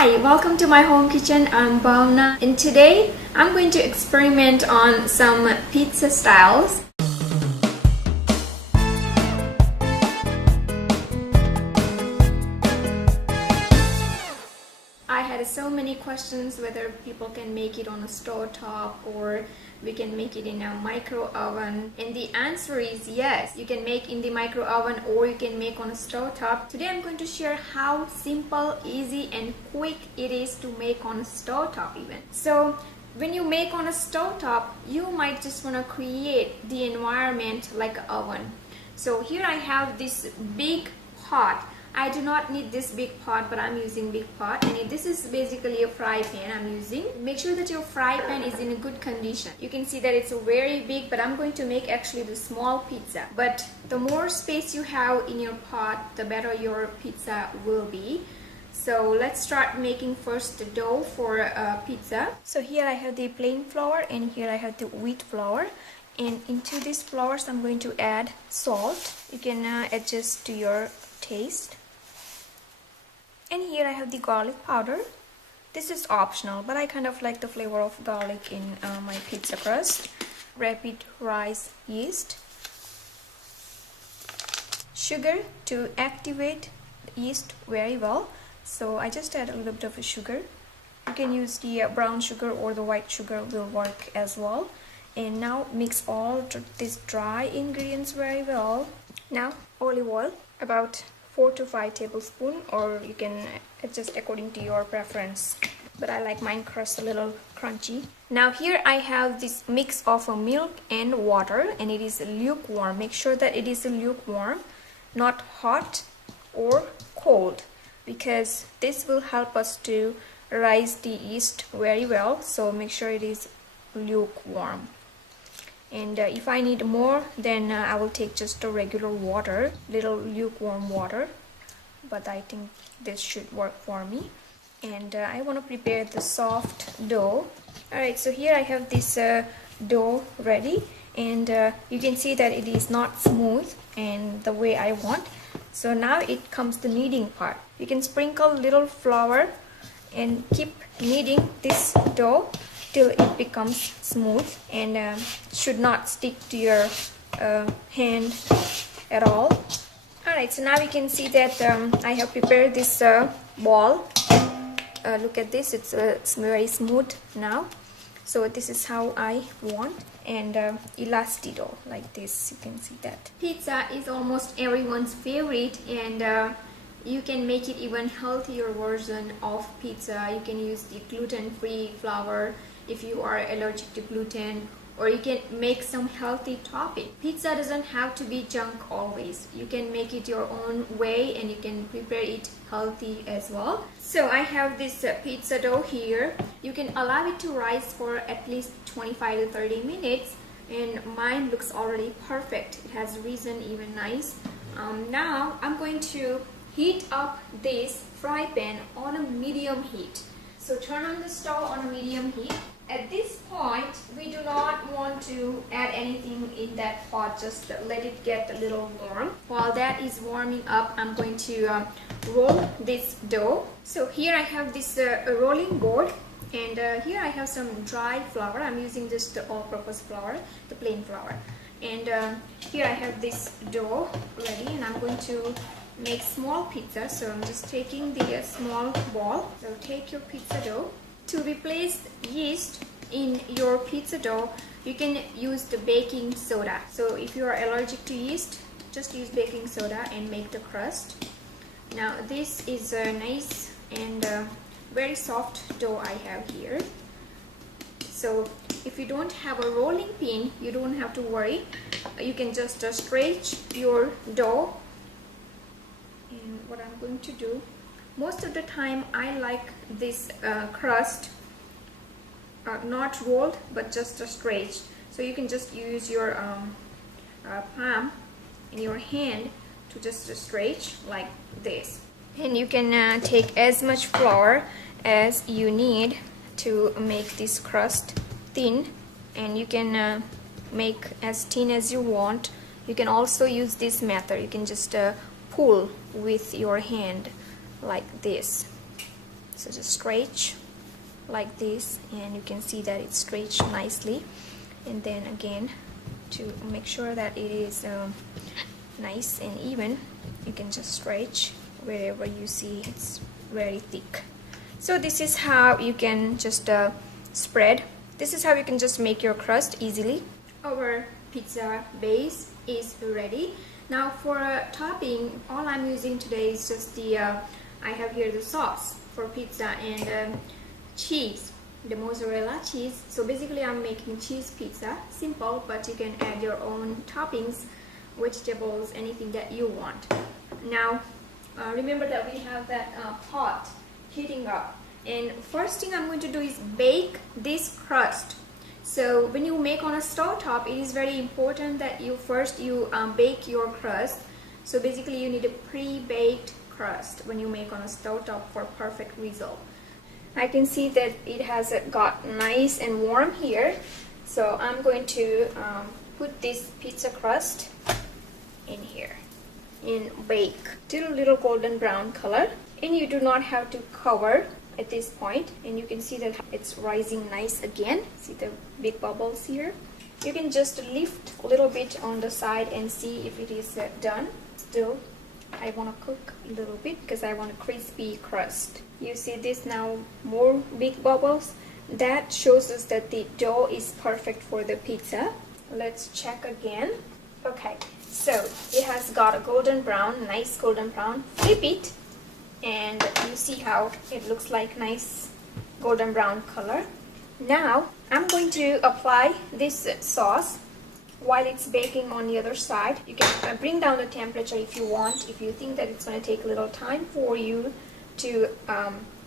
Hi, welcome to my home kitchen. I'm Bhavna, and today I'm going to experiment on some pizza styles. I had so many questions whether people can make it on a stove top or we can make it in a micro oven, and the answer is yes, you can make in the micro oven or you can make on a stove top. Today I'm going to share how simple, easy and quick it is to make on a stove top even. So when you make on a stove top, you might just want to create the environment like an oven. So here I have this big pot. I do not need this big pot, but I'm using big pot, and this is basically a fry pan I'm using. Make sure that your fry pan is in a good condition. You can see that it's very big, but I'm going to make actually the small pizza. But the more space you have in your pot, the better your pizza will be. So let's start making first the dough for pizza. So here I have the plain flour and here I have the wheat flour. And into these flours I'm going to add salt. You can adjust to your taste. And here I have the garlic powder. This is optional, but I kind of like the flavor of garlic in my pizza crust. Rapid rise yeast. Sugar to activate the yeast very well. So I just add a little bit of sugar. You can use the brown sugar or the white sugar will work as well. And now mix all these dry ingredients very well. Now olive oil, about 4 to 5 tablespoons, or you can adjust according to your preference, but I like mine crust a little crunchy. Now here I have this mix of milk and water, and it is lukewarm. Make sure that it is lukewarm, not hot or cold, because this will help us to rise the yeast very well. So make sure it is lukewarm. And if I need more, then I will take just a regular water, little lukewarm water, but I think this should work for me. And I want to prepare the soft dough. Alright, so here I have this dough ready, and you can see that it is not smooth and the way I want. So now it comes the kneading part. You can sprinkle little flour and keep kneading this dough till it becomes smooth and should not stick to your hand at all. Alright, so now we can see that I have prepared this ball. Look at this, it's very smooth now. So this is how I want, and elastido like this, you can see that. Pizza is almost everyone's favorite, and you can make it even healthier version of pizza. You can use the gluten-free flour if you are allergic to gluten, or you can make some healthy topping. Pizza doesn't have to be junk always. You can make it your own way and you can prepare it healthy as well. So I have this pizza dough here. You can allow it to rise for at least 25 to 30 minutes, and mine looks already perfect. It has risen even nice. Now I'm going to heat up this fry pan on a medium heat. So turn on the stove on a medium heat. At this point, we do not want to add anything in that pot, just let it get a little warm. While that is warming up, I'm going to roll this dough. So here I have this rolling board, and here I have some dry flour. I'm using just the all-purpose flour, the plain flour. And here I have this dough ready, and I'm going to make small pizza. So I'm just taking the small ball. So take your pizza dough. To replace yeast in your pizza dough, you can use the baking soda. So if you are allergic to yeast, just use baking soda and make the crust. Now this is a nice and very soft dough I have here. So if you don't have a rolling pin, you don't have to worry. You can just stretch your dough. And what I'm going to do, most of the time I like this crust not rolled but just stretched. So you can just use your palm in your hand to just stretch like this. And you can take as much flour as you need to make this crust thin, and you can make as thin as you want. You can also use this method. You can just pull with your hand like this. So just stretch like this, and you can see that it's stretched nicely. And then again, to make sure that it is nice and even, you can just stretch wherever you see it's very thick. So this is how you can just spread. This is how you can just make your crust easily. Our pizza base is ready. Now for topping, all I'm using today is just the I have here the sauce for pizza and cheese, the mozzarella cheese. So basically I'm making cheese pizza, simple, but you can add your own toppings, vegetables, anything that you want. Now remember that we have that pot heating up, and first thing I'm going to do is bake this crust. So when you make on a stove top, it is very important that you first bake your crust. So basically you need a pre-baked crust when you make on a stove top for perfect result. I can see that it has got nice and warm here, so I'm going to put this pizza crust in here and bake till a little golden brown color. And you do not have to cover at this point, and you can see that it's rising nice again. See the big bubbles here? You can just lift a little bit on the side and see if it is done. Still, I want to cook a little bit because I want a crispy crust. You see this now, more big bubbles? That shows us that the dough is perfect for the pizza. Let's check again. Okay, so it has got a golden brown, nice golden brown. Flip it, and you see how it looks like nice golden brown color. Now I'm going to apply this sauce while it's baking on the other side. You can bring down the temperature if you want, if you think that it's going to take a little time for you to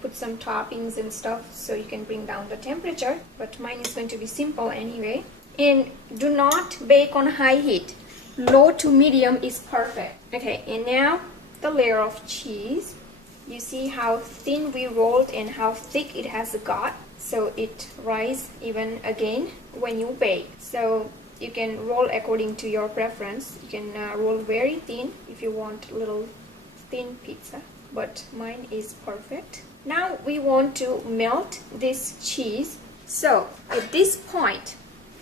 put some toppings and stuff, so you can bring down the temperature, but mine is going to be simple anyway. And do not bake on high heat. Low to medium is perfect. Okay, and now the layer of cheese. You see how thin we rolled and how thick it has got, so it rises even again when you bake. So you can roll according to your preference. You can roll very thin if you want a little thin pizza, but mine is perfect. Now we want to melt this cheese. So at this point,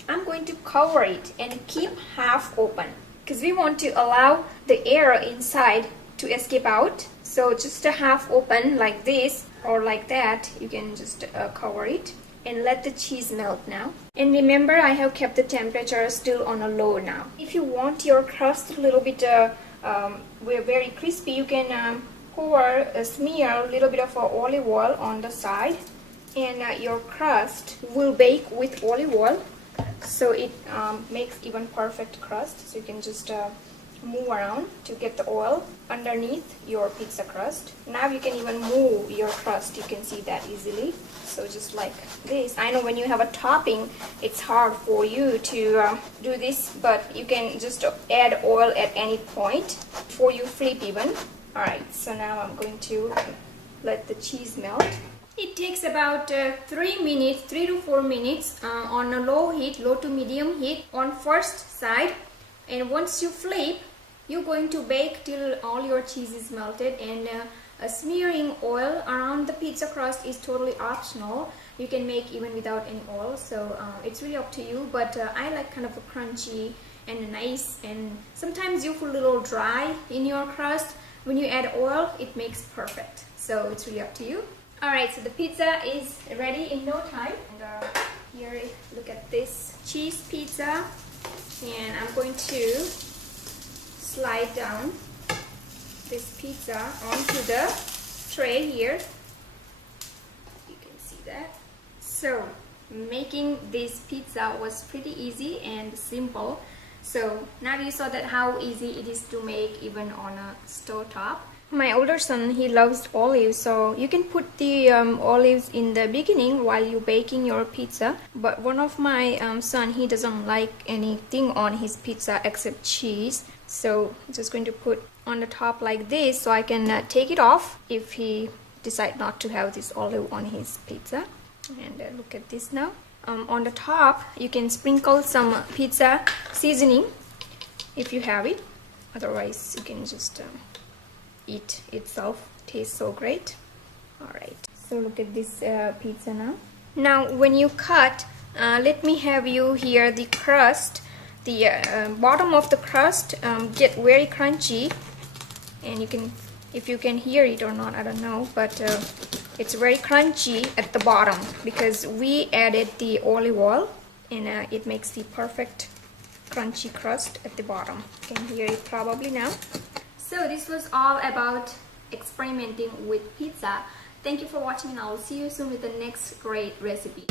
I'm going to cover it and keep half open because we want to allow the air inside to escape out. So just a half open like this or like that, you can just cover it and let the cheese melt now. And remember, I have kept the temperature still on a low now. If you want your crust a little bit very crispy, you can smear a little bit of olive oil on the side, and your crust will bake with olive oil, so it makes even perfect crust. So you can just move around to get the oil underneath your pizza crust. Now you can even move your crust, you can see that easily. So just like this. I know when you have a topping, it's hard for you to do this, but you can just add oil at any point before you flip even. Alright, so now I'm going to let the cheese melt. It takes about 3 to 4 minutes on a low heat, low to medium heat on first side. And once you flip, you're going to bake till all your cheese is melted, and smearing oil around the pizza crust is totally optional. You can make even without any oil, so it's really up to you, but I like kind of a crunchy and nice, and sometimes you feel a little dry in your crust. When you add oil, it makes perfect, so it's really up to you. Alright, so the pizza is ready in no time. And here, look at this cheese pizza, and I'm going to slide down this pizza onto the tray here. You can see that. So making this pizza was pretty easy and simple. So now you saw that how easy it is to make even on a stove top. My older son, he loves olives, so you can put the olives in the beginning while you're baking your pizza. But one of my son, he doesn't like anything on his pizza except cheese. So I'm just going to put on the top like this, so I can take it off if he decide not to have this olive on his pizza. And look at this now. On the top, you can sprinkle some pizza seasoning if you have it. Otherwise, you can just eat itself. Tastes so great. Alright, So look at this pizza now. Now when you cut, let me have you here the crust, the bottom of the crust get very crunchy, and you can, if you can hear it or not, I don't know, but it's very crunchy at the bottom because we added the olive oil, and it makes the perfect crunchy crust at the bottom. You can hear it probably now. So this was all about experimenting with pizza. Thank you for watching, and I will see you soon with the next great recipe.